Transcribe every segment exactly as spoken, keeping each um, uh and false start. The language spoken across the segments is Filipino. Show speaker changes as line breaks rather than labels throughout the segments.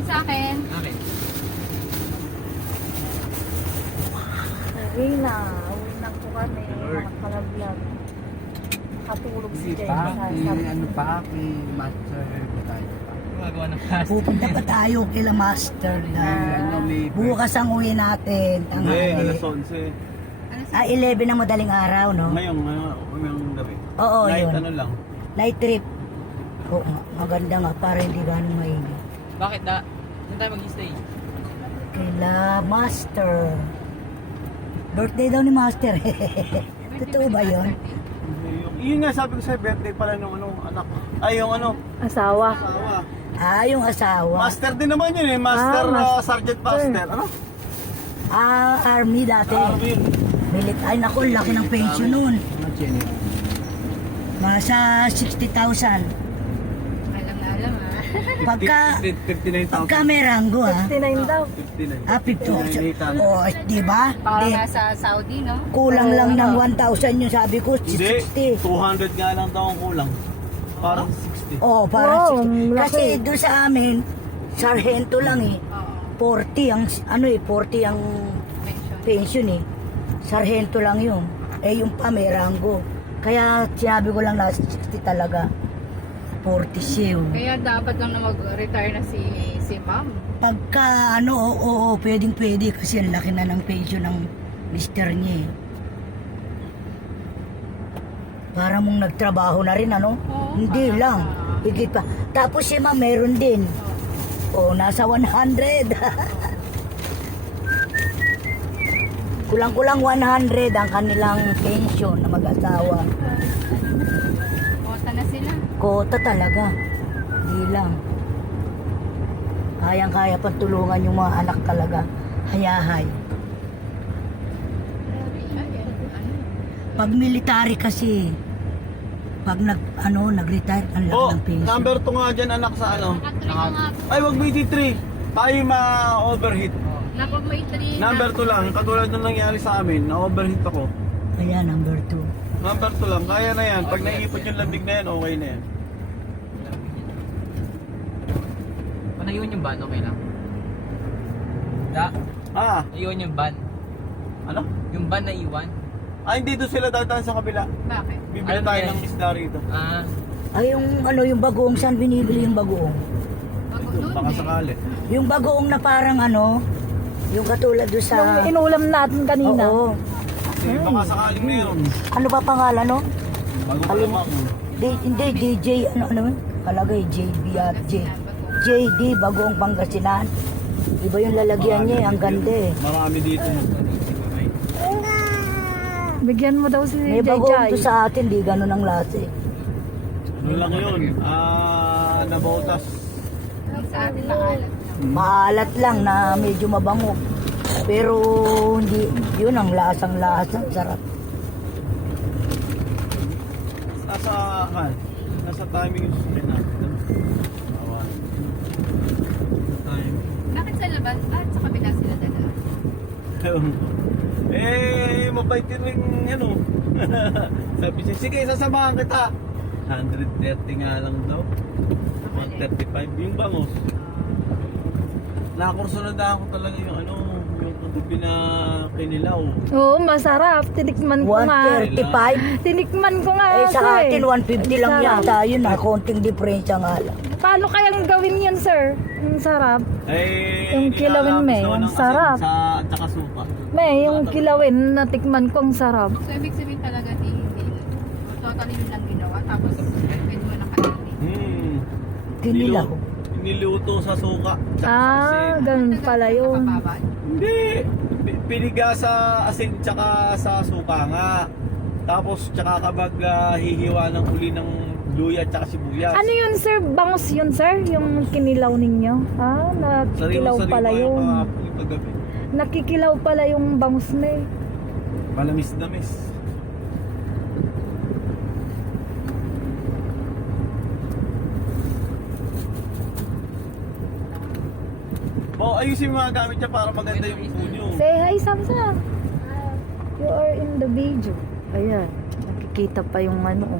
sa akin.
Okay.
Uwi na. Uwi na po kami. Mga kalaglag. Katulog si
Hindi
Jen.
pa,
Sabi
eh, ano pa, kay Master tayo pa.
Gumagawa ng plastic.
Pupunta pa tayo kila Master na.
Ano, may
Bukas ang uwi natin.
Hindi,
Tanghali.
alas onse.
Ano sa
Ah, eleven ang madaling araw, no?
Ngayong, ngayong, ngayong gabi.
Oo,
Night,
yun.
ano lang.
Night trip. Oo, nga, maganda nga para hindi ganun mainit.
Bakit da? Saan tayo mag-stay?
Kila Master. Birthday daw ni Master. Totoo ba yun?
Yung, yun nga sabi ko sa birthday pala nung ano, anak. Ay, yung ano,
Asawa.
asawa.
Ah, yung asawa.
Master din naman yun eh. Master,
Ah,
uh,
master.
Sergeant Master. Ano?
Ah, army dati.
Arvin.
Milit. Ay, naku, laki ng pension nun.
Ano, Jenny?
Nasa sixty thousand.
Alam na alam ah.
Pagka,
fifty-nine thousand.
pagka may ranggo, ah.
fifty-nine daw.
fifty-nine.
Ah, fifty. Oh, di ba?
Parang
Di,
nasa Saudi, no?
kulang lang ng
Oo.
one thousand yung sabi ko,
Hindi,
sixty.
two hundred nga lang daw ang kulang. Parang sixty.
Oh, parang
Wow,
sixty.
ang laki.
Kasi doon sa amin, sarhento lang eh.
Oo.
forty ang, ano eh, forty ang
Mention.
pension eh. Sarhento lang yun. Eh, yung pa may ranggo. Kaya sinabi ko lang nasa sixty talaga. forty siya. oh.
Kaya dapat lang na mag-retire na si si ma'am.
Pagka ano, oo, oo, pwedeng pwede kasi ang laki na ng pension ng mister niya eh. Para mong nagtrabaho na rin, ano?
Oo,
Hindi
parang
lang.
sa-
Higit pa. Tapos si ma'am meron din. Oo, nasa one hundred. Kulang-kulang one hundred ang kanilang pension na mag-asawa.
Kota na sila.
Kota talaga. Hindi lang. Kayang-kaya pang tulungan yung mga anak talaga. Hayahay.
Ano?
Pag military kasi, pag nag, ano, nag-retire, ang laki
Oh,
ng pension.
number two nga dyan anak sa ano.
Nakatry ko nga.
Ay, wag may three. Tayo ma-overheat.
Naku, may three.
Number two lang, katulad nung nangyari sa amin, na-overheat ako.
Ayan, number two.
Number two lang, kaya na yan. Pag naipot yung lamig na yan, okay na yan.
Kung naiwan yung van, okay lang. Da,
Ah,
naiwan yung van.
ano?
Yung van na iwan.
Ah, hindi doon sila dadaan sa kabila.
Bakit?
Bibili
Ano
tayo
yan?
ng isda rito.
Ah,
Ay, yung, ano, yung bagoong, saan binibili yung bagoong?
Bago
Doon,
doon
baka
eh.
sakali.
Yung bagoong na parang ano, yung katulad doon sa...
Yung inulam natin kanina.
Oo.
Kasi baka sakaling meron.
Ano ba pangalan, no?
Bago pa
Alam-
naman.
D- hindi, D J, ano, ano, kalagay, J B at J. J D, bagoong Pangasinan. Iba yung lalagyan niya, eh, ang ganda eh.
Marami dito.
Bigyan mo daw si
May
Jay
bagoong
Jay.
to sa atin, di ganun ang lasa eh.
Ano lang yun? Ah, nabotas.
Yung sa atin maalat.
Maalat lang na medyo mabango. Pero hindi, yun ang lasang lasa, sarap.
Nasa, ah, nasa timing yung susunod natin. Awa. Time.
Bakit sa labas? Bakit sa kabila sila dalawa?
Eh, mabait din yung ano. Sabi siya, sige, sasamahan kita. one thirty nga lang daw. one thirty-five yung bangos. Nakakurso na ako talaga yung ano, yung kagabi na kinilaw.
Oo, masarap. Tinikman ko
one
nga.
thirty-five.
Tinikman ko nga.
Eh sa
sir.
atin, one fifty lang
Sarap.
yata yun na, konting diferensya nga lang.
Paano kayang gawin yun, sir? Ang sarap.
Eh,
Yung kilawin,
nilalapis
May,
naman
ang
ng asin
sarap.
Sa, at saka suka.
May, yung kilawin, natikman ko ang sarap.
So, ibig sabihin talaga di, di totally yun lang ginawa. Tapos, pwede mo nakainin.
Hmm.
Kinilaw.
Nilu- Niluto sa suka. tsaka sa
Ah,
asin.
ganun pala yun.
Nakababad.
Hindi. Pi- Piniga sa asin tsaka sa suka nga. Tapos tsaka kapag ah, hihiwa ng uli ng luya tsaka sibuyas.
Ano yun, sir? Bangus yun, sir? Yung kinilaw ninyo? Ah, nakikilaw
Sariwa-sariwa
pala
yung
yun.
kahapon, yung kagabi.
Nakikilaw pala yung bangus na eh.
Malamis-damis. Oh, ayusin mo mga gamit niya para maganda yung food nyo.
Say hi, Samsam. You are in the video. Ayan. Nakikita pa yung ano. oh.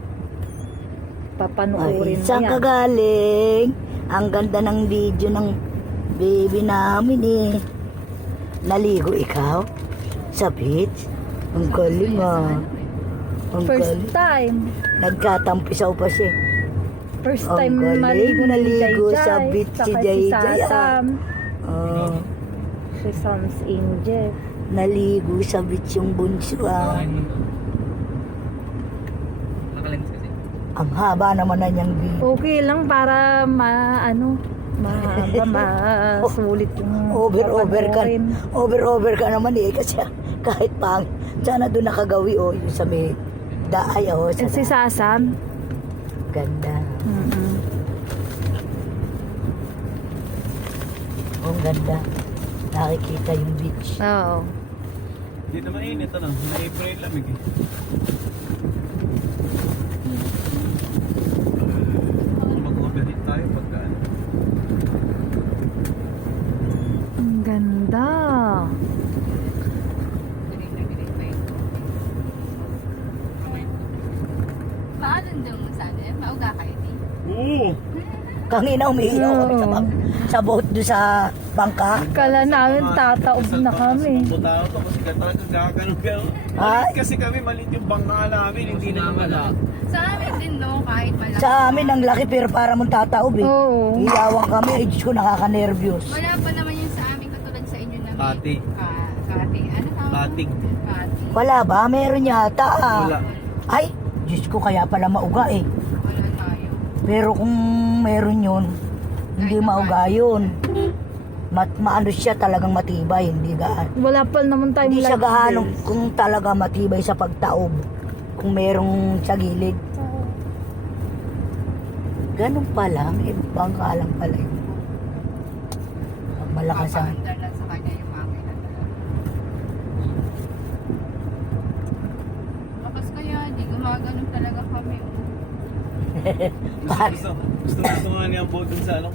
Ay,
Papanoorin mo
saan ka
yan.
galing? Ang ganda ng video ng Baby namin eh. Naligo ikaw? Sa beach? Ang galing ah. Ang
First
galing.
time.
Nagkatampisaw pa siya.
First
Ang
time
galing,
maligo ni
naligo
Jai
sa
Jai,
beach si
saka
Jai
si
Jai, ah.
Sasam.
Oh,
Si Sam's Angel.
naligo sa beach yung bunso ah.
Nakalens kasi.
Ang haba naman na niyang beach.
Okay lang para ma ano mahaba masulit yung
Over over ka.
papanoorin.
Over over ka naman eh kasi kahit pang sana doon nakagawi oh yung sa may daay oh sa
Eh, si Sasam.
ganda.
Mm-mm.
Oh, ang ganda. Nakikita yung beach.
Oo.
Hindi na mainit, ano? Na-April lamig eh. Mag-overheat tayo pagka ano.
Ang ganda.
Galing na galing pa ito. Paano dong sana? Mauga kayo di?
Oo!
Kangina umiiyaw kami sa,
Oo.
bang, sa boat doon sa bangka.
Kala namin tataob na kami.
Butaw to kasi talaga gaganon gano'n.
Ay.
Kasi kami maliit yung bangka namin, hindi na wala.
Sa amin din no, kahit malaki.
Sa amin ang laki pero para mong tataob eh.
Oo.
Iyawang kami, eh Diyos ko nakaka-nervyos.
Wala pa naman yung sa amin katulad sa inyo na may
Kati.
Ka- kating. Ano tawag?
Kating.
Kating.
Wala ba? Meron yata ah.
Wala.
Ay, Diyos ko kaya pala mauga eh.
Wala tayo.
Pero kung meron yun, hindi mauga yun. Mat maano siya talagang matibay, hindi gaan.
Wala pa naman tayong
Hindi siya
life
gaano
vest.
kung talaga matibay sa pagtaob. Kung merong sa gilid. Ganun pala, may bangka lang pala yun. Pag malakas ang...
Papaandar lang sa kanya yung makina. Bakas kaya, di gumaganon talaga kami. oh.
Gusto, gusto, gusto, gusto nga niya ang boat dun sa ano.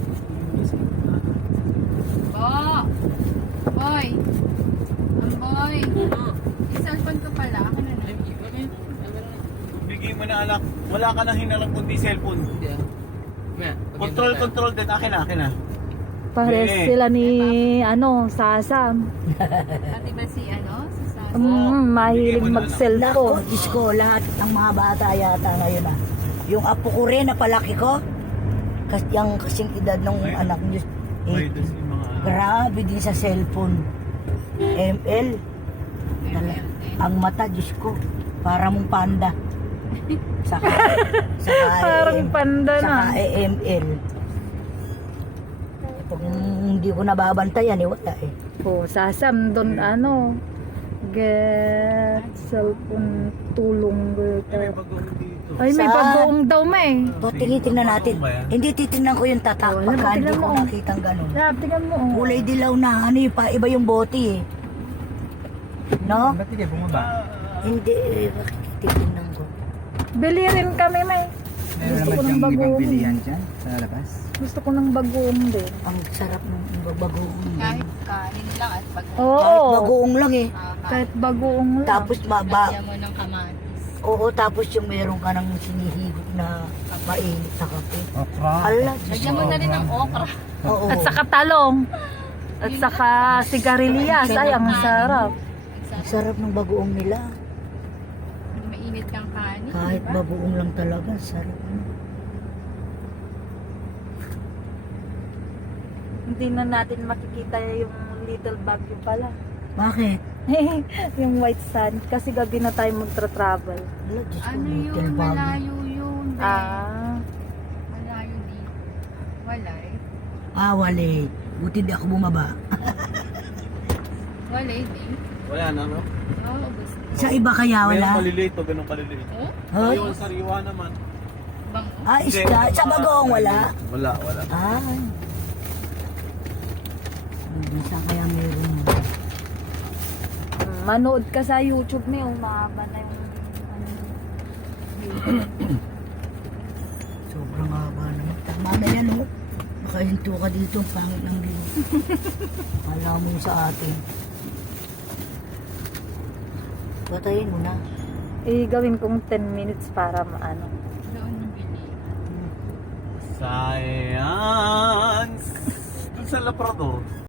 Bo! Boy! Ang boy! Yung cellphone ko pala, ako na na.
Bigay mo na anak, wala ka nang hinalang kundi cellphone.
Hindi ah. Maya,
Control, control din. Akin na, akin na.
Pares
Eh.
sila ni ano, Sasam.
Pati ba si ano? Si Sasa?
Mm, mahilig
Nako,
mag-cellphone.
Diyos ko, lahat ng mga bata yata ngayon ah. Yung apo ko rin, napalaki ko. Kasi yung kasing edad ng
Ay.
anak niyo.
May
Eh,
doon yung mga ano.
grabe din sa cellphone. M L.
M L N.
Ang mata, Diyos ko. Para mong panda. Saka, saka
Parang
A M,
panda na.
Saka A M L. Kung hindi ko nababantayan, eh, wala eh.
Oh, Sasam doon ano, get cellphone tulong
May
girl.
bagong dito.
Ay, may
Saan?
bagoong daw may.
To, tinitingnan natin.
Ano ba yan?
Hindi titingnan ko yung tatak.
Oh,
Pagka hindi
tingnan
ko
mo.
nakitang ganun.
Lab, tingnan mo. oh.
Kulay dilaw na. Ano yung pa? Iba yung bote eh. No?
Ba't hindi bumaba?
Hindi. Eh, bakit titingnan ko?
Bili rin kami may. Gusto ko ng bagoong.
dyan sa labas.
Gusto ko ng bagoong din.
Ang sarap ng bagoong.
Kahit kanin lang at pag
Oo.
Kahit bagoong lang eh.
ah,
Kahit bagoong lang.
Tapos maba.
lagyan mo ng kamatis.
Oo, tapos yung meron ka ng sinihigop na mainit na kape.
Okra.
Ala,
Lagyan mo na rin ng okra.
Oo.
At saka talong. At saka sigarilyas. Ay, ang sarap.
Ang sarap ng bagoong nila.
Mainit kang kanin.
Kahit
diba?
bagoong lang talaga, sarap.
Hindi na natin makikita yung little bagyo pala.
Bakit?
Yung white sand. Kasi gabi na tayo magtra-travel.
Ala, Diyos ko,
Ano
little
yun?
bagay.
Malayo yun. be.
Ah.
Malayo dito. Wala eh.
Ah, wale. Buti di ako bumaba.
Wala eh. di.
Wala na, no?
Oo, ubos na.
Sa iba kaya
Meron
wala?
maliliit o ganun kaliliit.
Oh?
Hoy?
Yung sariwa naman.
Bang.
Ah, isda. Sa bagoong wala?
Wala, wala.
Ay. Hindi sa kaya meron.
Manood ka sa YouTube niyo. Mahaba na yung ano, video.
Sobrang haba naman. Tama na yan, oh. Makahinto ka dito. Ang pangit ng view. Alam mo yung sa atin. Patayin mo na.
Eh, gawin kong ten minutes para maano.
Doon yung bili.
Science to sa Labrador.